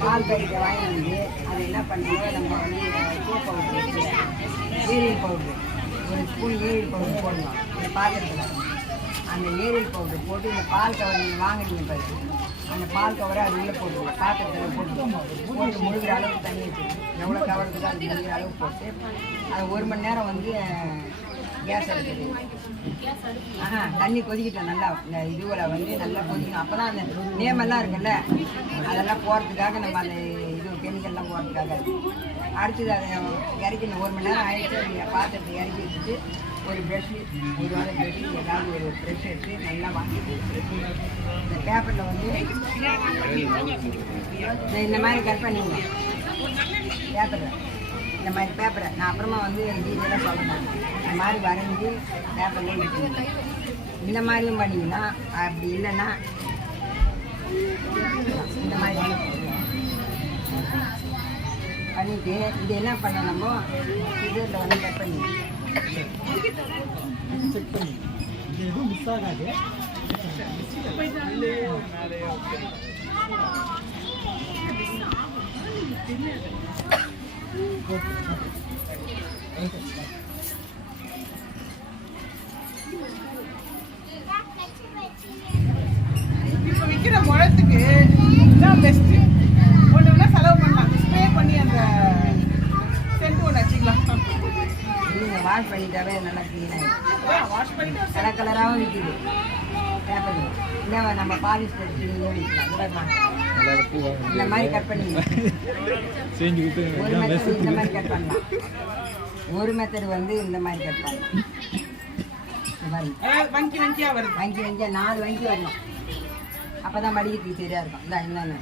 பால் கறிக்க வாங்கி வந்து அதை என்ன பண்ணுறோம் நம்ம வந்து டூ பவுட்ரு இருக்குல்ல பவுட்ரு. ஒரு ஸ்பூன் ஈரல் பவுட்ரு போடணும். ஒரு பாத்திரத்தில் அந்த ஏரியல் பவுடர் போட்டு இந்த பால் கவர் நீங்கள் வாங்குறீங்க பாரு அந்த பால் கவரை அது உள்ளே போட்டு பாத்திரத்தில் போட்டு போட்டு முழுகிற அளவுக்கு தண்ணி வச்சுக்கணும் எவ்வளோ கவர் இருக்கோ அது முழுகிற அளவுக்கு போட்டு அதை ஒரு மணி நேரம் வந்து கேஸ் எடுக்குது ஆஹா தண்ணி கொதிக்கிட்டோம் நல்லா இந்த இதுவில் வந்து நல்லா கொதிக்கணும். அப்போ தான் அந்த நேமெல்லாம் இருக்குல்ல அதெல்லாம் போகிறதுக்காக நம்ம அந்த இது கெமிக்கல்லாம் போகிறதுக்காக அடுத்தது அதை இறக்கணும் ஒரு மணி நேரம் ஆயிடுச்சு பாத்திரத்தை இறக்கி வச்சுட்டு ஒரு ப்ரெஷ்ஷு ஒரு வாழை ப்ரெஷ்ஷு ஏதாவது ஒரு ப்ரெஷ் எடுத்து நல்லா வாங்கிட்டு இந்த பேப்பரில் வந்து இந்த- மாதிரி கட் பண்ணிங்க. பேப்பரில் இந்த மாதிரி பேப்பரை நான் அப்புறமா வந்து டீட்டெயிலாக சொல்கிறேன் இந்த மாதிரி வரைஞ்சி பேப்பர்லேயே விட்டுருங்க இந்த மாதிரியும் பண்ணிங்கன்னா அப்படி இல்லைன்னா இந்த மாதிரி பண்ணிவிட்டு இது என்ன பண்ணணுமோ இதில் வந்து கட் பண்ணி செக் பண்ணி இது எதுவும் மிஸ் ஆகாது முழத்துக்கு பெஸ்ட்டு ஒன்று வேணால் செலவு பண்ணலாம் ஸ்ப்ரே பண்ணி அந்த சென்ட் ஒன்று வச்சுக்கலாம் நீங்கள் வாஷ் பண்ணிட்டாவே நல்லா க்ளீன் ஆகிடும் வாஷ் பண்ணிட்டு கலர் கலராகவும் விற்கிது பேப்பர் இல்லை நம்ம பாலிஷ் விற்கலாம் இந்த மாதிரி கட் பண்ணி செஞ்சு ஒரு மெத்தட் இந்த மாதிரி கட் பண்ணலாம். ஒரு மெத்தட் வந்து இந்த மாதிரி கட் பண்ணலாம். இந்த மாதிரி அதாவது வங்கி வங்கியாக வருது. வங்கி வங்கியா? நாலு வங்கி வரணும். அப்போ தான் மடிக்கிறதுக்கு சரியாக இருக்கும். இந்த என்னென்ன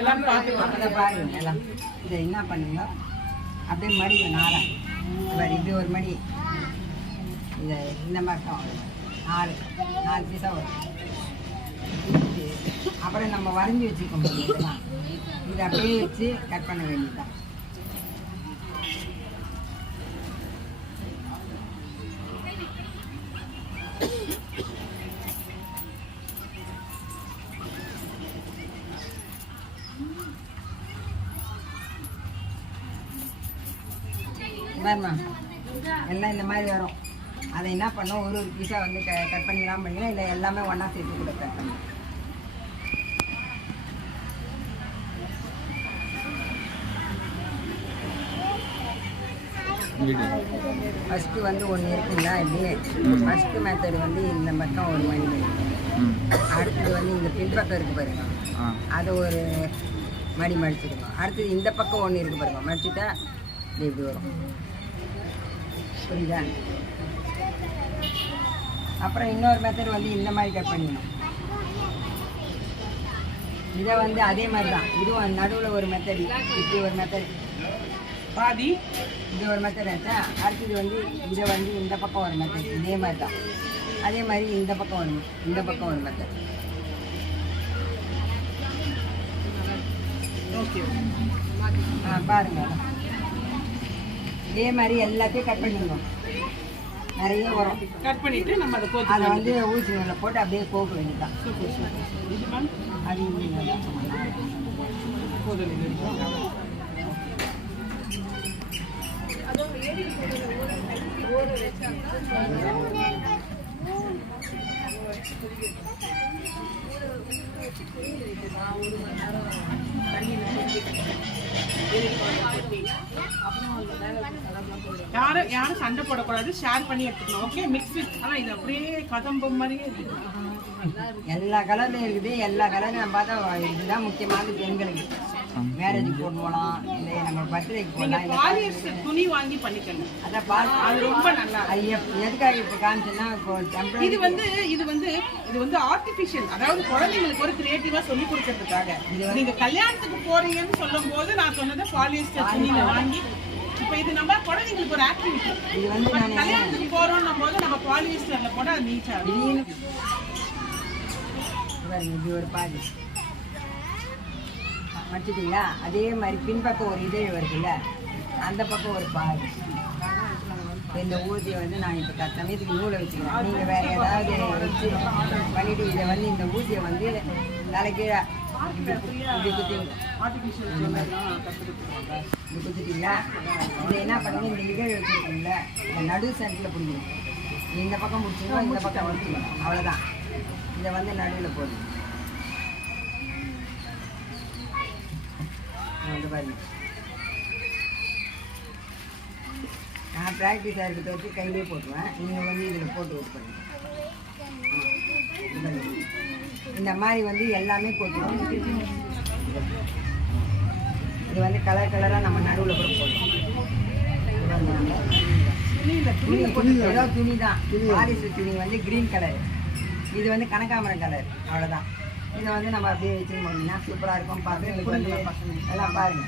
எல்லாரும் பார்த்துக்கலாம் அப்போ தான் பாருங்க எல்லாம். இதை என்ன பண்ணுங்க? அப்படியே மடிங்க நாலா அப்புறம் இது ஒரு மணி. இந்த இந்த மாதிரி நாலு நாலு பீஸாக வரும். அப்புறம் நம்ம வரைஞ்சி வச்சுருக்கோம் பாருங்க இதை அப்படியே வச்சு கட் பண்ண வேண்டியதுதான். பாருமா எல்லாம் இந்த மாதிரி வரும். அதை என்ன பண்ணோம் ஒரு ஒரு பீஸாக வந்து க கட் பண்ணிக்கலாம் பண்ணிக்கலாம் இல்லை எல்லாமே ஒன்றா சேர்த்து கூட கட் பண்ணலாம் ஃபஸ்ட்டு வந்து ஒன்று இருக்குங்களா? இப்படி ஃபஸ்ட்டு மெத்தட் வந்து இந்த பக்கம் ஒரு மணி அடுத்தது வந்து இந்த பின்பக்கம் இருக்கு பாருங்க அதை ஒரு மடி மடிச்சுக்கணும் அடுத்தது இந்த பக்கம் ஒன்று இருக்கு பாருங்க. மடிச்சுட்டா இப்படி வரும். புரியுதா அப்புறம் இன்னொரு மெத்தட் வந்து இந்த மாதிரி கட் பண்ணிடணும். இதை வந்து அதே மாதிரி தான் இதுவும் நடுவில் ஒரு மெத்தட் இப்படி ஒரு மெத்தட் பாதி இது ஒரு மெத்தட் ஆச்சா அடுத்தது வந்து இதை வந்து இந்த பக்கம் ஒரு மெத்தட் இதே மாதிரி தான் அதே மாதிரி இந்த பக்கம் ஒரு இந்த பக்கம் ஒரு மெத்தட் ஓகே. ஆ பாருங்க. இதே மாதிரி எல்லாத்தையும் கட் பண்ணிடணும் நிறைய வரும் கட் பண்ணிட்டு நம்ம அதை கோத்து அதை வந்து ஊசி நூலில் போட்டு அப்படியே கோக்க வேண்டியதுதான் சூப்பர் சூப்பர் இது மேம் அது இங்க போதும் இது யாரும் யாரும் சண்டை போடக்கூடாது. ஷேர் பண்ணி எடுத்துக்கணும். ஓகே மிக்ஸ் வித் ஆனால் இது அப்படியே கதம்பம் மாதிரியே இருக்கு. எல்லா கலர்லையும் இருக்குது. எல்லா கலரும் நம்ம பார்த்தா இதுதான் முக்கியமானது பெண்களுக்கு. மேரேஜுக்கு போட்டு போகலாம். இல்லை நம்ம பர்த்டேக்கு போகலாம் துணி வாங்கி பண்ணிக்கங்க. அதான் அது ரொம்ப நல்லா அது எதுக்காக இப்போ காமிச்சேன்னா இப்போ இது வந்து இது வந்து இது வந்து ஆர்டிபிஷியல் அதாவது குழந்தைங்களுக்கு ஒரு கிரியேட்டிவா சொல்லி கொடுக்கறதுக்காக. நீங்க கல்யாணத்துக்கு போறீங்கன்னு சொல்லும் போது நான் சொன்னது பாலியஸ்டர் துணியில வாங்கி இப்போ இது நம்ம குழந்தைங்களுக்கு ஒரு ஆக்டிவிட்டி இது வந்து நான் கல்யாணத்துக்கு போறோம்னும் போது நம்ம பாலியஸ்டர்ல போட அது நீச்சா இருக்கும். திடீர்னு பாருங்க, இது ஒரு பாதி. வச்சுட்டீங்களா அதே மாதிரி பின்பக்கம் ஒரு இதழ் வருதுல்ல அந்த பக்கம் ஒரு பாதி இந்த ஊதியை வந்து நான் இப்போ சமயத்துக்கு நூலை வச்சுக்கிறேன். நீங்கள் வேறு ஏதாவது வச்சு பண்ணிவிட்டு இதை வந்து இந்த ஊதியை வந்து தலைக்கீழே இப்படி குத்தி ஆர்டிஃபிஷியல் ஜுவல்லர்லாம் இதை என்ன பண்ணுங்க? இந்த நிகழ் வச்சுருக்கீங்களா இந்த நடு சென்டரில் பிடிக்கணும் இந்த பக்கம் பிடிச்சிங்கன்னா இந்த பக்கம் பிடிச்சிக்கணும் அவ்வளோதான் இதை வந்து நடுவில் போடணும் பாருங்க நான் ப்ராக்டிஸாக இருக்கிறத வச்சு கையிலே போட்டுருவேன். நீங்கள் வந்து இதில் போட்டு பாருங்க. இந்த மாதிரி வந்து எல்லாமே போட்டுருவோம் இது வந்து கலர் கலராக நம்ம நடுவில் கூட துணியில் துணி துணி ஏதோ துணி தான் துணி வந்து கிரீன் கலர் இது வந்து கனகாமரம் கலர் அவ்வளோதான் இதை வந்து நம்ம அப்படியே வச்சு முடியும்னா சூப்பராக இருக்கும் வந்து எல்லாம் பாருங்க.